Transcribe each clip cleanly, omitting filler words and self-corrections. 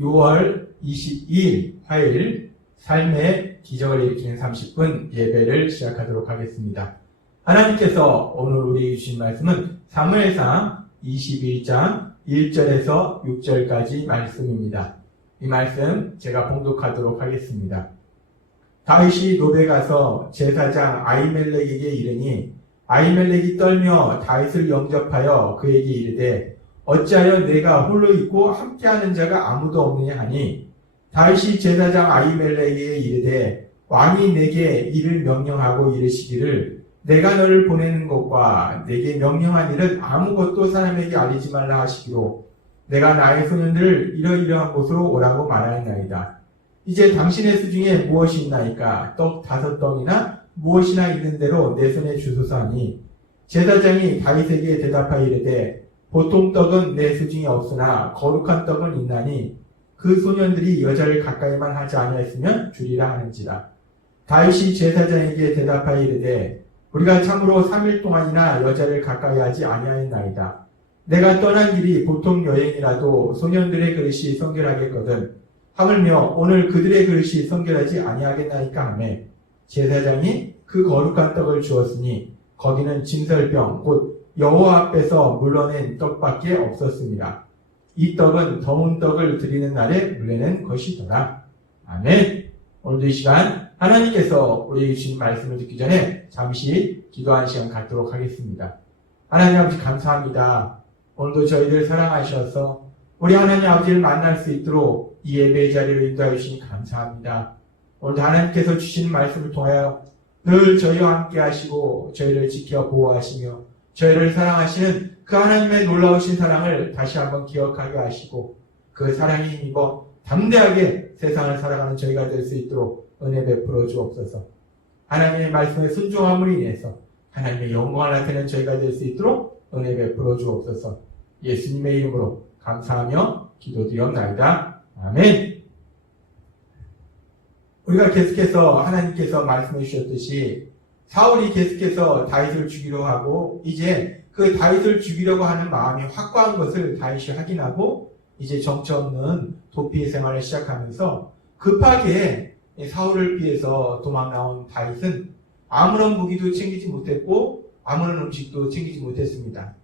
6월 22일 화요일 삶의 기적을 일으키는 30분 예배를 시작하도록 하겠습니다. 하나님께서 오늘 우리에게 주신 말씀은 사무엘상 21장 1절에서 6절까지 말씀입니다. 이 말씀 제가 봉독하도록 하겠습니다. 다윗이 노베 가서 제사장 아히멜렉에게 이르니 아히멜렉이 떨며 다윗을 영접하여 그에게 이르되 어찌하여 내가 홀로 있고 함께하는 자가 아무도 없느냐 하니 다윗이 제사장 아히멜렉에게 이르되 왕이 내게 이를 명령하고 이르시기를 내가 너를 보내는 것과 내게 명령한 일은 아무것도 사람에게 알리지 말라 하시기로 내가 나의 소년들을 이러이러한 곳으로 오라고 말하였나이다. 이제 당신의 수중에 무엇이 있나이까? 떡 5덩이나 무엇이나 있는 대로 내 손에 주소서 하니 제사장이 다윗에게 대답하여 이르되 보통 떡은 내 수중에 없으나 거룩한 떡은 있나니 그 소년들이 여자를 가까이만 하지 아니하였으면 주리라 하는지라. 다윗이 제사장에게 대답하여 이르되 우리가 참으로 3일 동안이나 여자를 가까이 하지 아니하였나이다. 내가 떠난 길이 보통 여행이라도 소년들의 그릇이 성결하겠거든 하물며 오늘 그들의 그릇이 성결하지 아니하겠나이까 하매 제사장이 그 거룩한 떡을 주었으니 거기는 진설병 곧 여호와 앞에서 물러낸 떡밖에 없었습니다. 이 떡은 더운 떡을 드리는 날에 물려낸 것이더라. 아멘. 오늘도 이 시간 하나님께서 우리에게 주신 말씀을 듣기 전에 잠시 기도하는 시간 갖도록 하겠습니다. 하나님 아버지 감사합니다. 오늘도 저희를 사랑하셔서 우리 하나님 아버지를 만날 수 있도록 이 예배의 자리로 인도하여 주시니 감사합니다. 오늘도 하나님께서 주시는 말씀을 통하여 늘 저희와 함께 하시고 저희를 지켜 보호하시며 저희를 사랑하시는 그 하나님의 놀라우신 사랑을 다시 한번 기억하게 하시고 그 사랑에 힘입어 담대하게 세상을 살아가는 저희가 될 수 있도록 은혜 베풀어 주옵소서. 하나님의 말씀에 순종함으로 인해서 하나님의 영광을 나타내는 저희가 될 수 있도록 은혜 베풀어 주옵소서. 예수님의 이름으로 감사하며 기도드리옵나이다. 아멘. 우리가 계속해서 하나님께서 말씀해 주셨듯이 사울이 계속해서 다윗을 죽이려고 하고 이제 그 다윗을 죽이려고 하는 마음이 확고한 것을 다윗이 확인하고 이제 정처 없는 도피 생활을 시작하면서 급하게 사울을 피해서 도망 나온 다윗은 아무런 무기도 챙기지 못했고 아무런 음식도 챙기지 못했습니다.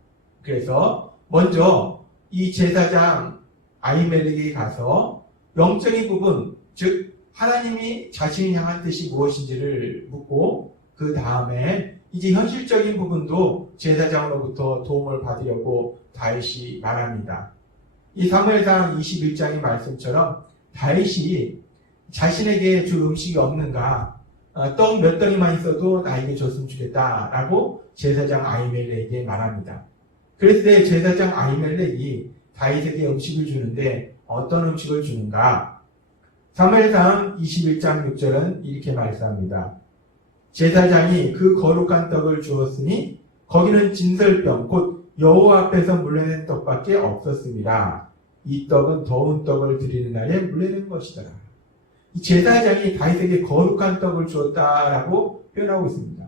그래서 먼저 이 제사장 아히멜렉에게 가서 영적인 부분, 즉 하나님이 자신을 향한 뜻이 무엇인지를 묻고 그 다음에 이제 현실적인 부분도 제사장으로부터 도움을 받으려고 다윗이 말합니다. 이 사무엘상 21장의 말씀처럼 다윗이 자신에게 줄 음식이 없는가, 떡 몇 덩이만 있어도 나에게 줬으면 좋겠다라고 제사장 아히멜렉에게 말합니다. 그랬을 때 제사장 아히멜렉이 다윗에게 음식을 주는데 어떤 음식을 주는가? 사무엘상 21장 6절은 이렇게 말씀합니다. 제사장이 그 거룩한 떡을 주었으니 거기는 진설병 곧 여호와 앞에서 물려낸 떡밖에 없었습니다. 이 떡은 더운 떡을 드리는 날에 물려낸 것이더라. 이 제사장이 다윗에게 거룩한 떡을 주었다라고 표현하고 있습니다.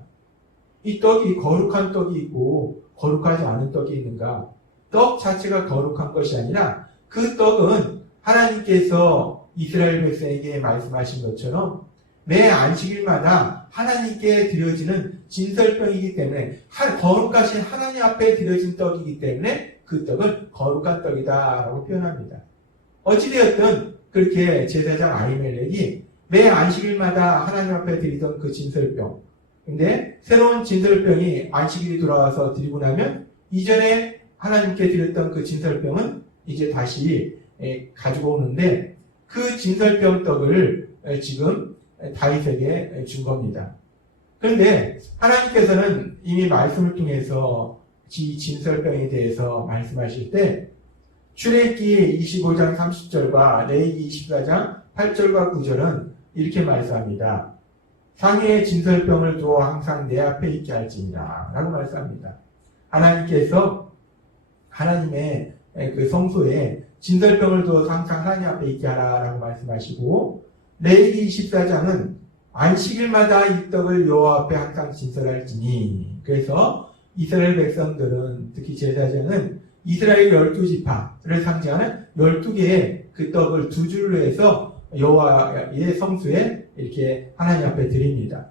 이 떡이 거룩한 떡이 있고 거룩하지 않은 떡이 있는가? 떡 자체가 거룩한 것이 아니라 그 떡은 하나님께서 이스라엘 백성에게 말씀하신 것처럼 매 안식일마다 하나님께 드려지는 진설병이기 때문에 거룩하신 하나님 앞에 드려진 떡이기 때문에 그 떡은 거룩한 떡이다라고 표현합니다. 어찌되었든 그렇게 제사장 아히멜렉이 매 안식일마다 하나님 앞에 드리던 그 진설병, 근데 새로운 진설병이 안식일이 돌아와서 드리고 나면 이전에 하나님께 드렸던 그 진설병은 이제 다시 가지고 오는데 그 진설병 떡을 지금 다윗에게 준 겁니다. 그런데 하나님께서는 이미 말씀을 통해서 이 진설병에 대해서 말씀하실 때 출애굽기 25장 30절과 레위기 24장 8절과 9절은 이렇게 말씀합니다. 상위에 진설병을 두어 항상 내 앞에 있게 할지니라 라고 말씀합니다. 하나님께서 하나님의 그 성소에 진설병을 두어서 항상 하나님 앞에 있게 하라라고 말씀하시고 레위기 24장은 안식일마다 이 떡을 여호와 앞에 항상 진설할지니, 그래서 이스라엘 백성들은 특히 제사장은 이스라엘 12지파를 상징하는 12개의 그 떡을 두 줄로 해서 여호와의 성수에 이렇게 하나님 앞에 드립니다.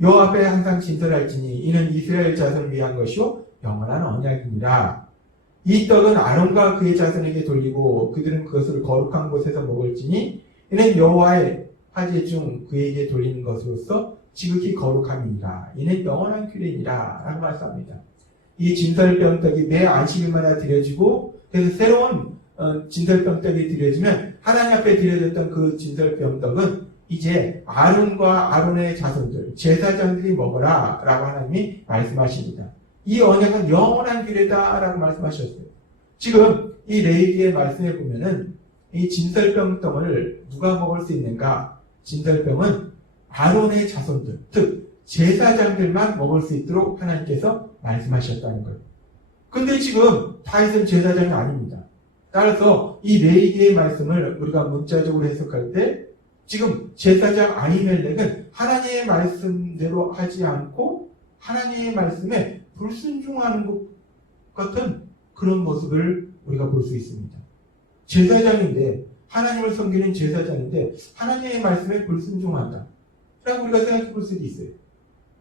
여호와 앞에 항상 진설할지니 이는 이스라엘 자손을 위한 것이요 영원한 언약이니라. 이 떡은 아론과 그의 자손에게 돌리고 그들은 그것을 거룩한 곳에서 먹을지니 이는 여호와의 화제 중 그에게 돌리는 것으로서 지극히 거룩함이니라. 이는 영원한 규례니라 라고 말씀합니다. 이 진설병떡이 매 안식일마다 드려지고 그래서 새로운 진설병떡이 드려지면 하나님 앞에 드려졌던 그 진설병떡은 이제 아론과 아론의 자손들 제사장들이 먹어라 라고 하나님이 말씀하십니다. 이 언약은 영원한 규례다 라고 말씀하셨어요. 지금 이 레위기의 말씀에 보면은 이 진설병떡을 누가 먹을 수 있는가? 진설병은 아론의 자손들, 즉 제사장들만 먹을 수 있도록 하나님께서 말씀하셨다는 거예요. 근데 지금 다윗은 제사장이 아닙니다. 따라서 이 레위기의 말씀을 우리가 문자적으로 해석할 때 지금 제사장 아히멜렉은 하나님의 말씀대로 하지 않고 하나님의 말씀에 불순종하는 것 같은 그런 모습을 우리가 볼 수 있습니다. 제사장인데 하나님을 섬기는 제사장인데 하나님의 말씀에 불순종한다 라고 우리가 생각해 볼 수도 있어요.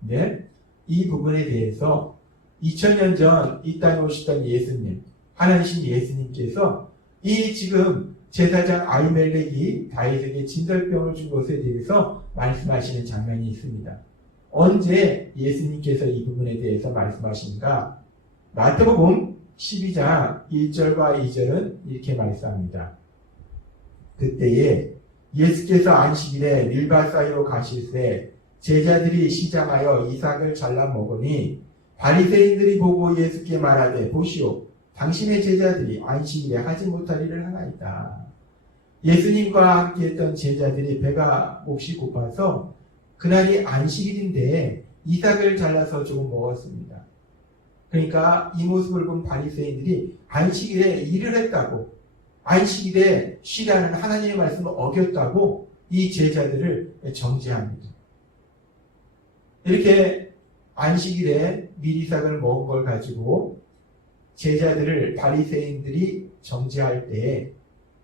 네, 이 부분에 대해서 2000년 전 이 땅에 오셨던 예수님, 하나님신 예수님께서 이 지금 제사장 아히멜렉이 다윗에게 진설병을 준 것에 대해서 말씀하시는 장면이 있습니다. 언제 예수님께서 이 부분에 대해서 말씀하신가? 마태복음 12장 1절과 2절은 이렇게 말씀합니다. 그때에 예수께서 안식일에 밀밭 사이로 가실새 제자들이 시장하여 이삭을 잘라 먹으니 바리새인들이 보고 예수께 말하되 보시오 당신의 제자들이 안식일에 하지 못할 일을 하나이다. 예수님과 함께했던 제자들이 배가 몹시 고파서 그날이 안식일인데 이삭을 잘라서 조금 먹었습니다. 그러니까 이 모습을 본 바리새인들이 안식일에 일을 했다고, 안식일에 쉬라는 하나님의 말씀을 어겼다고 이 제자들을 정죄합니다. 이렇게 안식일에 밀이삭을 먹은 걸 가지고 제자들을 바리새인들이 정죄할 때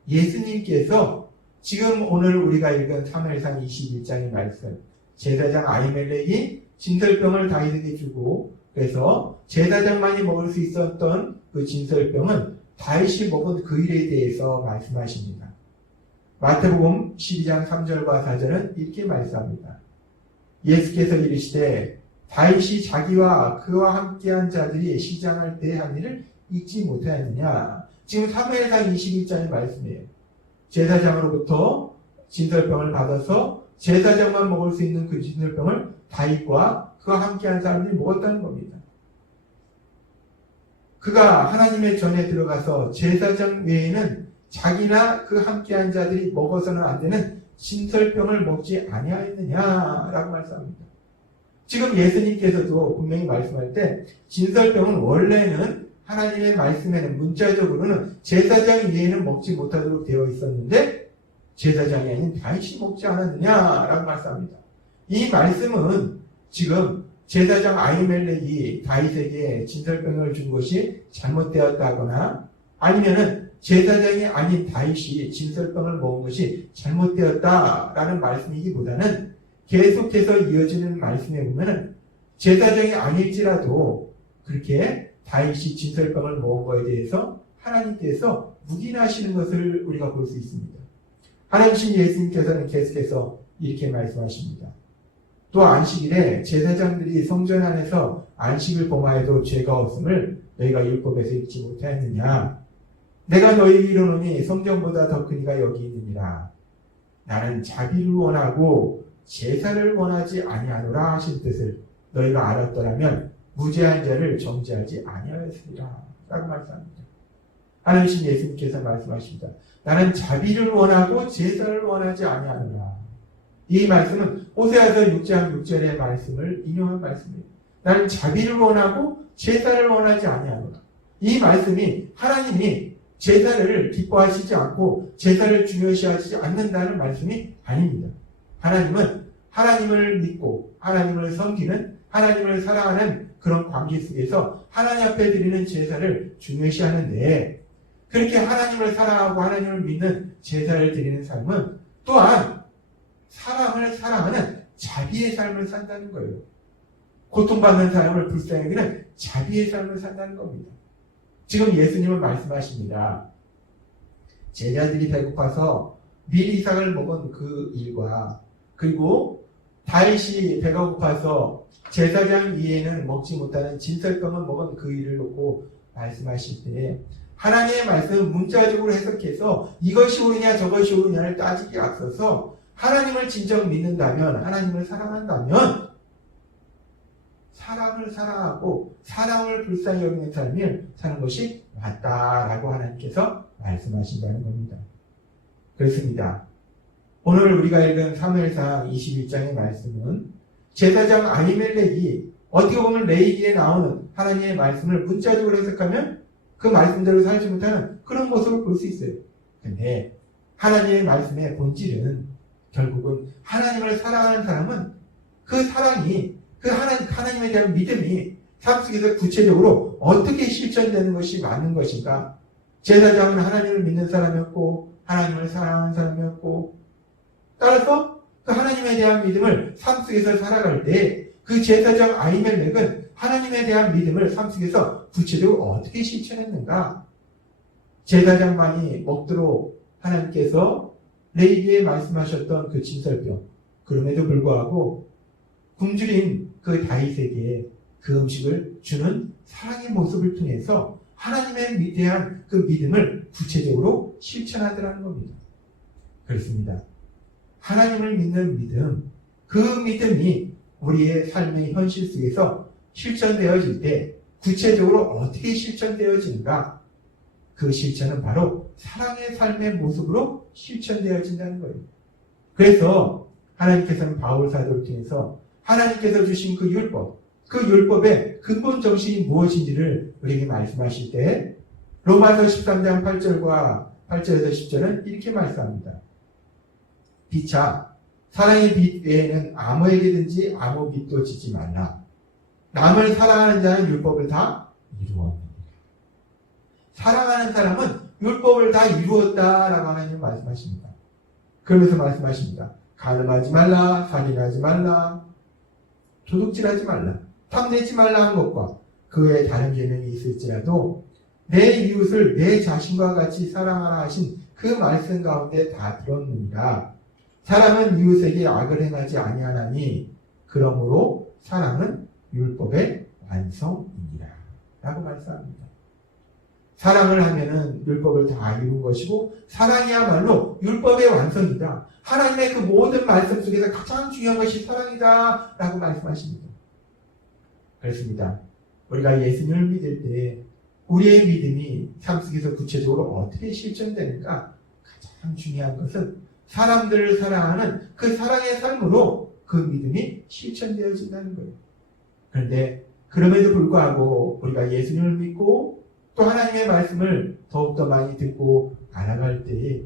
예수님께서 지금 오늘 우리가 읽은 사무엘상 21장의 말씀, 제사장 아히멜렉이 진설병을 다윗에게 주고 그래서 제사장만이 먹을 수 있었던 그 진설병은 다윗이 먹은 그 일에 대해서 말씀하십니다. 마태복음 12장 3절과 4절은 이렇게 말씀합니다. 예수께서 이르시되 다윗이 자기와 그와 함께한 자들이 시장할 때 한 일을 잊지 못하였느냐. 지금 사무엘상 21장의 말씀이에요. 제사장으로부터 진설병을 받아서 제사장만 먹을 수 있는 그 진설병을 다윗과 그와 함께한 사람들이 먹었다는 겁니다. 그가 하나님의 전에 들어가서 제사장 외에는 자기나 그 함께한 자들이 먹어서는 안 되는 진설병을 먹지 아니하였느냐라고 말씀합니다. 지금 예수님께서도 분명히 말씀할 때 진설병은 원래는 하나님의 말씀에는 문자적으로는 제사장 외에는 먹지 못하도록 되어 있었는데 제사장이 아닌 다윗이 먹지 않았느냐라고 말씀합니다. 이 말씀은 지금 제사장 아히멜렉이 다윗에게 진설병을 준 것이 잘못되었다거나 아니면은 제사장이 아닌 다윗이 진설병을 먹은 것이 잘못되었다라는 말씀이기보다는 계속해서 이어지는 말씀에 보면은 제사장이 아닐지라도 그렇게 다윗이 진설병을 먹은 것에 대해서 하나님께서 묵인하시는 것을 우리가 볼 수 있습니다. 하나님신 예수님께서는 계속해서 이렇게 말씀하십니다. 또 안식일에 제사장들이 성전 안에서 안식을 범하여도 죄가 없음을 너희가 율법에서 읽지 못하였느냐. 내가 너희에게 이르노니 성전보다 더 큰 이가 여기 있느니라. 나는 자비를 원하고 제사를 원하지 아니하노라 하신 뜻을 너희가 알았더라면 무죄한 자를 정죄하지 아니하였으리라 라고 말씀합니다. 하나님신 예수님께서 말씀하십니다. 나는 자비를 원하고 제사를 원하지 아니하노라. 이 말씀은 호세아서 6장 6절의 말씀을 인용한 말씀입니다. 나는 자비를 원하고 제사를 원하지 아니하노라. 이 말씀이 하나님이 제사를 기뻐하시지 않고 제사를 중요시하지 않는다는 말씀이 아닙니다. 하나님은 하나님을 믿고 하나님을 섬기는 하나님을 사랑하는 그런 관계 속에서 하나님 앞에 드리는 제사를 중요시하는데, 그렇게 하나님을 사랑하고 하나님을 믿는 제사를 드리는 삶은 또한 사람을 사랑하는 자비의 삶을 산다는 거예요. 고통받는 사람을 불쌍히 여기는 자비의 삶을 산다는 겁니다. 지금 예수님은 말씀하십니다. 제자들이 배고파서 미리삭을 먹은 그 일과, 그리고 다윗이 배가 고파서 제사장 위에는 먹지 못하는 진설병을 먹은 그 일을 놓고 말씀하실 때, 하나님의 말씀을 문자적으로 해석해서 이것이 옳으냐 저것이 옳으냐를 따지기 앞서서 하나님을 진정 믿는다면, 하나님을 사랑한다면 사람을 사랑하고 사람을 불쌍히 여기는 삶을 사는 것이 맞다라고 하나님께서 말씀하신다는 겁니다. 그렇습니다. 오늘 우리가 읽은 사무엘상 21장의 말씀은 제사장 아히멜렉이 어떻게 보면 레위기에 나오는 하나님의 말씀을 문자적으로 해석하면 그 말씀대로 살지 못하는 그런 모습을 볼 수 있어요. 근데 하나님의 말씀의 본질은 결국은 하나님을 사랑하는 사람은 그 사랑이, 그 하나님에 대한 믿음이 삶 속에서 구체적으로 어떻게 실천되는 것이 맞는 것인가. 제사장은 하나님을 믿는 사람이었고 하나님을 사랑하는 사람이었고, 따라서 그 하나님에 대한 믿음을 삶 속에서 살아갈 때 그 제사장 아히멜렉은 하나님에 대한 믿음을 삶 속에서 구체적으로 어떻게 실천했는가. 제사장만이 먹도록 하나님께서 레위기에 말씀하셨던 그 진설병, 그럼에도 불구하고 굶주린 그 다윗에게 그 음식을 주는 사랑의 모습을 통해서 하나님에 대한 그 믿음을 구체적으로 실천하더라는 겁니다. 그렇습니다. 하나님을 믿는 믿음, 그 믿음이 우리의 삶의 현실 속에서 실천되어질 때 구체적으로 어떻게 실천되어지는가? 그 실천은 바로 사랑의 삶의 모습으로 실천되어진다는 거예요. 그래서 하나님께서는 바울 사도를 통해서 하나님께서 주신 그 율법, 그 율법의 근본 정신이 무엇인지를 우리에게 말씀하실 때 로마서 13장 8절에서 10절은 이렇게 말씀합니다. 비차 사랑의 빚 외에는 아무에게든지 아무 빚도 지지 말라. 남을 사랑하는 자는 율법을 다 이루었느니라. 사랑하는 사람은 율법을 다 이루었다라고 하나님 말씀하십니다. 그러면서 말씀하십니다. 간음하지 말라, 살인하지 말라, 도둑질하지 말라, 탐내지 말라 한 것과 그 외에 다른 계명이 있을지라도 내 이웃을 내 자신과 같이 사랑하라 하신 그 말씀 가운데 다 들었느니라. 사랑은 이웃에게 악을 행하지 아니하나니 그러므로 사랑은 율법의 완성이니라 라고 말씀합니다. 사랑을 하면은 율법을 다 이룬 것이고 사랑이야말로 율법의 완성이다. 하나님의 그 모든 말씀 속에서 가장 중요한 것이 사랑이다 라고 말씀하십니다. 그렇습니다. 우리가 예수님을 믿을 때 우리의 믿음이 삶 속에서 구체적으로 어떻게 실천되는가, 가장 중요한 것은 사람들을 사랑하는 그 사랑의 삶으로 그 믿음이 실천되어진다는 거예요. 그런데 그럼에도 불구하고 우리가 예수님을 믿고 또 하나님의 말씀을 더욱더 많이 듣고 알아갈 때에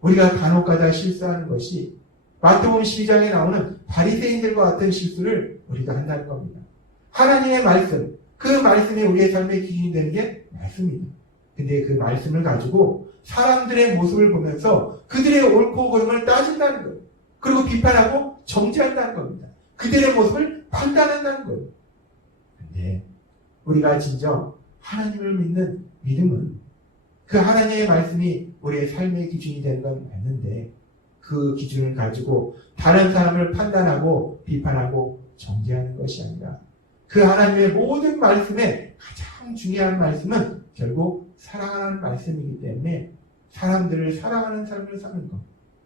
우리가 간혹가다 실수하는 것이 마태복음 12장에 나오는 바리새인들과 같은 실수를 우리가 한다는 겁니다. 하나님의 말씀, 그 말씀이 우리의 삶의 기준이 되는 게 맞습니다. 근데 그 말씀을 가지고 사람들의 모습을 보면서 그들의 옳고 그름을 따진다는 거예요. 그리고 비판하고 정죄한다는 겁니다. 그들의 모습을 판단한다는 거예요. 근데 우리가 진정 하나님을 믿는 믿음은 그 하나님의 말씀이 우리의 삶의 기준이 되는 건 맞는데 그 기준을 가지고 다른 사람을 판단하고 비판하고 정죄하는 것이 아니라 그 하나님의 모든 말씀에 가장 중요한 말씀은 결국 사랑하는 말씀이기 때문에 사람들을 사랑하는 삶을 사는 것,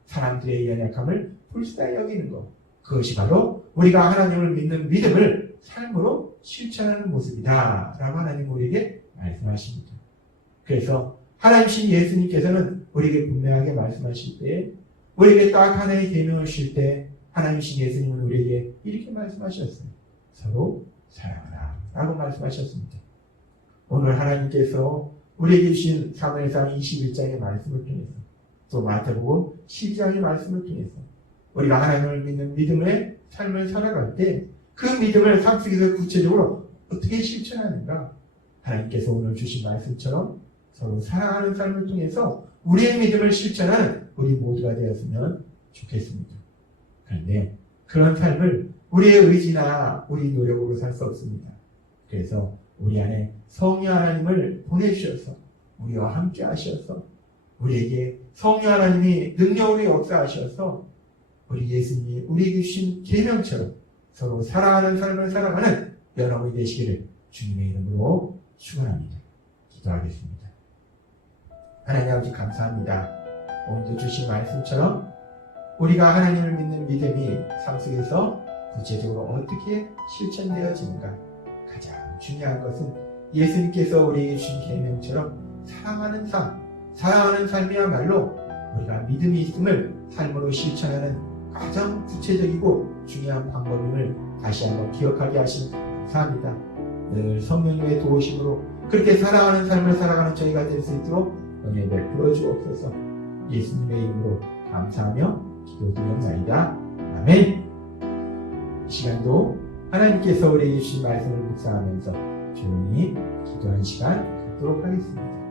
사람들의 연약함을 불쌍히 여기는 것, 그것이 바로 우리가 하나님을 믿는 믿음을 삶으로 실천하는 모습이다 라고 하나님 우리에게 말씀하십니다. 그래서 하나님신 예수님께서는 우리에게 분명하게 말씀하실 때, 우리에게 딱 하나의 계명을 주실 때 하나님신 예수님은 우리에게 이렇게 말씀하셨어요. 서로 사랑하라 라고 말씀하셨습니다. 오늘 하나님께서 우리에게 주신 사무엘상 21장의 말씀을 통해서 또 마태복음 12장의 말씀을 통해서 우리가 하나님을 믿는 믿음의 삶을 살아갈 때 그 믿음을 삶 속에서 구체적으로 어떻게 실천하는가? 하나님께서 오늘 주신 말씀처럼 서로 사랑하는 삶을 통해서 우리의 믿음을 실천하는 우리 모두가 되었으면 좋겠습니다. 그런데 그런 삶을 우리의 의지나 우리 노력으로 살 수 없습니다. 그래서 우리 안에 성령 하나님을 보내주셔서 우리와 함께 하셔서 우리에게 성령 하나님이 능력으로 역사하셔서 우리 예수님이 우리에게 주신 계명처럼 서로 사랑하는 삶을 살아가는 여러분이 되시기를 주님의 이름으로 축원합니다. 기도하겠습니다. 하나님 아버지 감사합니다. 오늘도 주신 말씀처럼 우리가 하나님을 믿는 믿음이 삶 속에서 구체적으로 어떻게 실천되어지는가? 가장 중요한 것은 예수님께서 우리에게 주신 계명처럼 사랑하는 삶, 사랑하는 삶이야말로 우리가 믿음이 있음을 삶으로 실천하는 가장 구체적이고 중요한 방법임을 다시 한번 기억하게 하시니 감사합니다. 늘 성령님의 도우심으로 그렇게 사랑하는 삶을 살아가는 저희가 될 수 있도록 은혜 베풀어 주옵소서. 예수님의 이름으로 감사하며 기도드렸나이다. 아멘. 이 시간도 하나님께서 우리에게 주신 말씀을 묵상하면서 조용히 기도하는 시간 갖도록 하겠습니다.